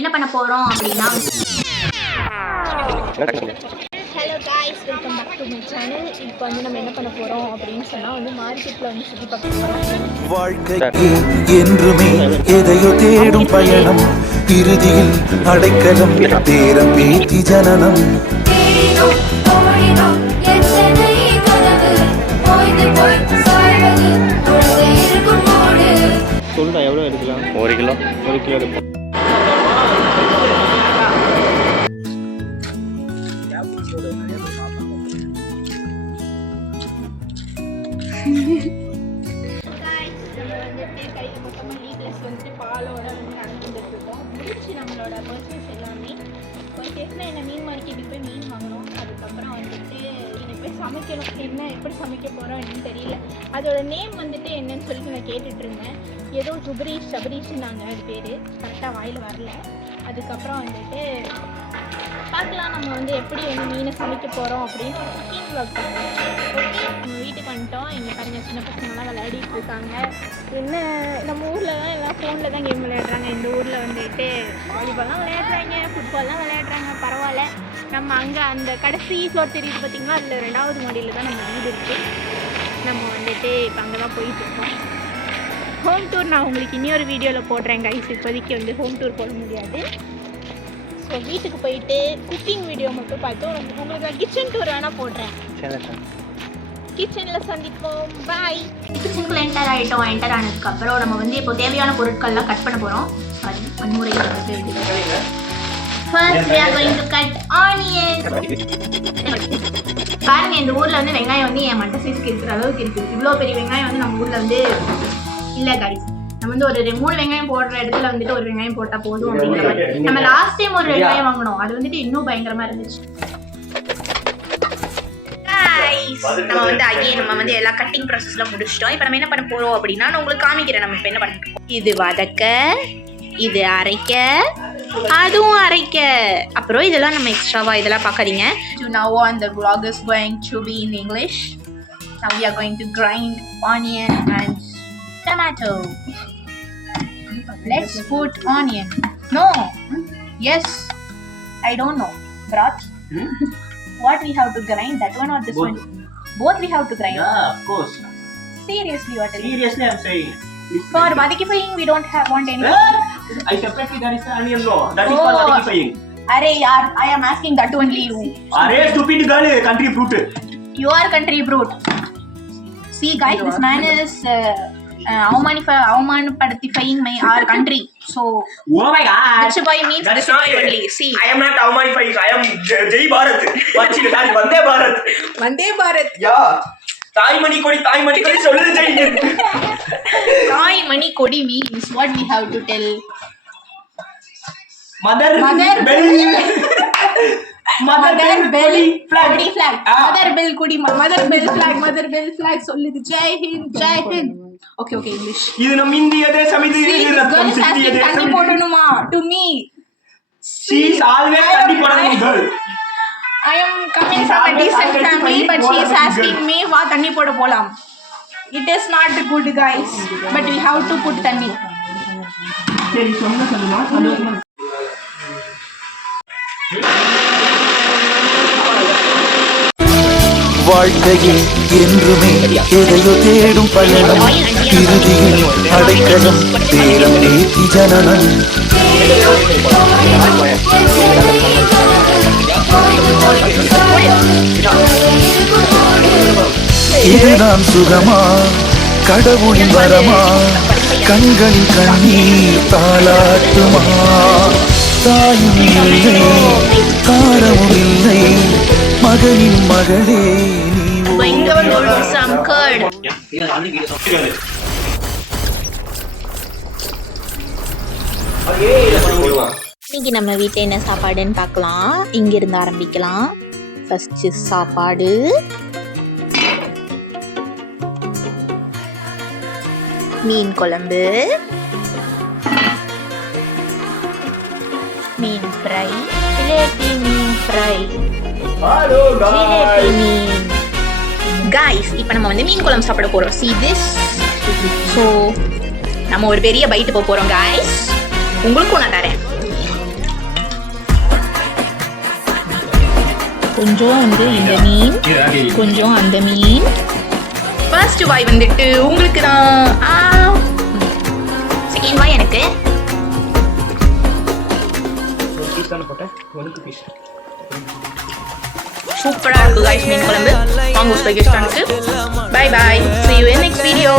என்ன பண்ண போறோம் அப்படின்னா hello guys, welcome back to my channel. இப்போ வந்து நம்ம என்ன பண்ண போறோம் அப்படின்னு சொன்னா வந்து மார்க்கெட்ல வந்து சுத்தி பார்க்க போறோம். வாழ்க்கை என்றுமே எதையோ தேடும் பயணம், இறுதியில் அடைக்கலம் பேரம் பேத்தி ஜனனம். சொல்லுடா, எவ்வளோ எடுக்கலாம்? 1 கிலோ எடுப்போம். பாலோட வந்து நடந்துட்டு இருக்கோம். முடிச்சு நம்மளோட பர்ச்சேஸ் எல்லாமே. பர்ச்சேஸ்னால் என்ன, மீன் மார்க்கெட்டுக்கு போய் மீன் வாங்கணும். அதுக்கப்புறம் வந்துட்டு இன்னைக்கு போய் சமைக்கணும். என்ன எப்படி சமைக்க போகிறோம் அப்படின்னு தெரியல. அதோட நேம் வந்துட்டு என்னன்னு சொல்லிட்டு நான் கேட்டுட்டு இருந்தேன். ஏதோ ஜுபரீஷ் சபரீஷ்னாங்க, அது பேர் கரெக்டாக வாயில் வரல. அதுக்கப்புறம் வந்துட்டு பார்க்கலாம் நம்ம வந்து எப்படி வந்து மீனை சமைக்க போகிறோம் அப்படின்னு குக்கிங் வ்ளாக் பண்ணுவோம். ஓகே, நம்ம வீட்டுக்கு வந்துட்டோம். எங்கள் பாருங்க சின்ன பசங்கள்லாம் விளையாடிட்டு இருக்காங்க. என்ன நம்ம ஊரில் தான் எல்லாம் ஃபோனில் தான் கேம் விளையாடுறாங்க. இந்த ஊரில் வந்துட்டு வாலிபால்லாம் விளையாடுறாங்க, ஃபுட்பால்லாம் விளையாடுறாங்க. பரவாயில்ல. நம்ம அங்கே அந்த கடைசி ஃப்ளோர் தெரியுது பார்த்திங்களா, அதில் 2வது மாடியில் தான் நம்ம வீடு இருக்குது. நம்ம வந்துட்டு இப்போ அங்கே தான் போயிட்டுருக்கோம். ஹோம் டூர் நான் உங்களுக்கு இன்னொரு வீடியோவில் போடுறேன் கைஸ். இப்போதைக்கு வந்து ஹோம் டூர் போட முடியாது. ஸோ வீட்டுக்கு போயிட்டு குக்கிங் வீடியோ மட்டும் பார்த்தோம். உங்களுக்கு கிச்சன் டூர் வேணால் போடுறேன். கிச்சனில் சந்திப்போம். பாய். கிச்சனுக்குள்ள என்டர் ஆகிட்டோம். என்டர் ஆனதுக்கப்புறம் நம்ம வந்து இப்போ தேவையான பொருட்கள்லாம் கட் பண்ண போகிறோம். சாரி, வன்முறை. First we are going to cut onions. பாருங்க, இந்த ஊரில் வந்து வெங்காயம் வந்து என் மட்டை சைஸ்க்கு இருக்கிற அளவுக்கு இருக்குது. இவ்வளோ பெரிய வெங்காயம் வந்து நம்ம ஊரில் வந்து இல்லை கைஸ். நம்ம வந்து ஒரு 3 வெங்காயம் போடுற இடத்துல வந்துட்டு ஒரு வெங்காயம் போட்டால் போதும் அப்படிங்கிற மாதிரி. நம்ம லாஸ்ட் டைம் ஒரு வெங்காயம் வாங்கினோம், அது வந்துட்டு இன்னும் பயங்கரமாக இருந்துச்சு. நம்ம வந்து நம்ம வந்து எல்லா கட்டிங் ப்ராசஸ்ல முடிச்சிட்டோம். இப்போ நம்ம என்ன பண்ண போறோம் அப்படின்னா நான் உங்களுக்கு காமிக்கிறேன். நம்ம இப்போ என்ன பண்ணிருக்கோம். இது வதக்க, இது அரைக்க, அதுவும் அரைக்க, அப்புறம் இதெல்லாம் நம்ம எக்ஸ்ட்ராவா இதெல்லாம் பார்க்காதீங்க. Now on the vlog is going to be in English. Now we are going to grind onion and tomato. Let's put onion. No. Yes. I don't know. Brat. What we have to grind, that one or this one? Both we have to grind. Yeah, of course. Seriously, what is it? Seriously, I'm saying. For vadikifying, we don't want any. I separately there is onion law. That is for vadikifying. Arey yaar, I am asking that only you. Arey stupid girl, country fruit. You are country brute. See guys, this man is அவமானப்படுத்திஃபைங் our country. So oh my god, which boy means that this is not boy only. See, I am not avmanifying, I am Jai Bharat. Vachil sorry, Vande Bharat. Yeah, தாய்மணி கொடி சொல்லுது ஜெய். தாய்மணி கொடி means what we have to tell. Mother bell. Mother bell flag. Mother bell kudi, mother bell flag சொல்லுது. Jai Hind. Okay, English. இது நம்ம இந்திய தேசம், இது ரத்தம் சிந்திய தேசம். தண்ணி போடணுமா to me? She is always தண்ணி போடணும் girl. I am coming from a decent family, but she is asking me வா தண்ணி போட போலாம். It is not good guys, but we have to put தண்ணி. சரி சொல்லுமா. வாழ்க்கையில் என்றுமே எதையோ தேடும் பயணம், இறுதியில் அடைக்கலம் பேரம் பேத்தி ஜனனம். இதுதான் சுகமா, கடவுளின் வரமா, கண்களின் கண்ணீர் தாளாட்டுமா. தாயும் இல்லை, தாரமும் இல்லை, மகனின் மகளே நீ. இன்னைக்கு நம்ம வீட்டில் என்ன சாப்பாடுன்னு பார்க்கலாம். இங்கிருந்து ஆரம்பிக்கலாம். ஃபர்ஸ்ட் சாப்பாடு மீன் குழம்பு, மீன் ஃப்ரை, ஜிலேபி மீன் ஃப்ரை, ஜிலேபி மீன். கைஸ், இப்போ நம்ம வந்து மீன் குழம்பு சாப்பிட போறோம். See this? ஸோ நம்ம ஒரு பெரிய பைட்டு போக போறோம் கைஸ். உங்களுக்கும் நான் தரேன். கொஞ்சம் வந்து இந்த மீன், கொஞ்சம் அந்த மீன். ஃபர்ஸ்ட் வாய் வந்துட்டு உங்களுக்கு தான். செகண்ட் வாய் எனக்கு. சூப்பரா இருக்கு गाइस மீன் குழம்பு. வாங்க ஸ்பெஷலுக்கு. Bye bye. See you in next video.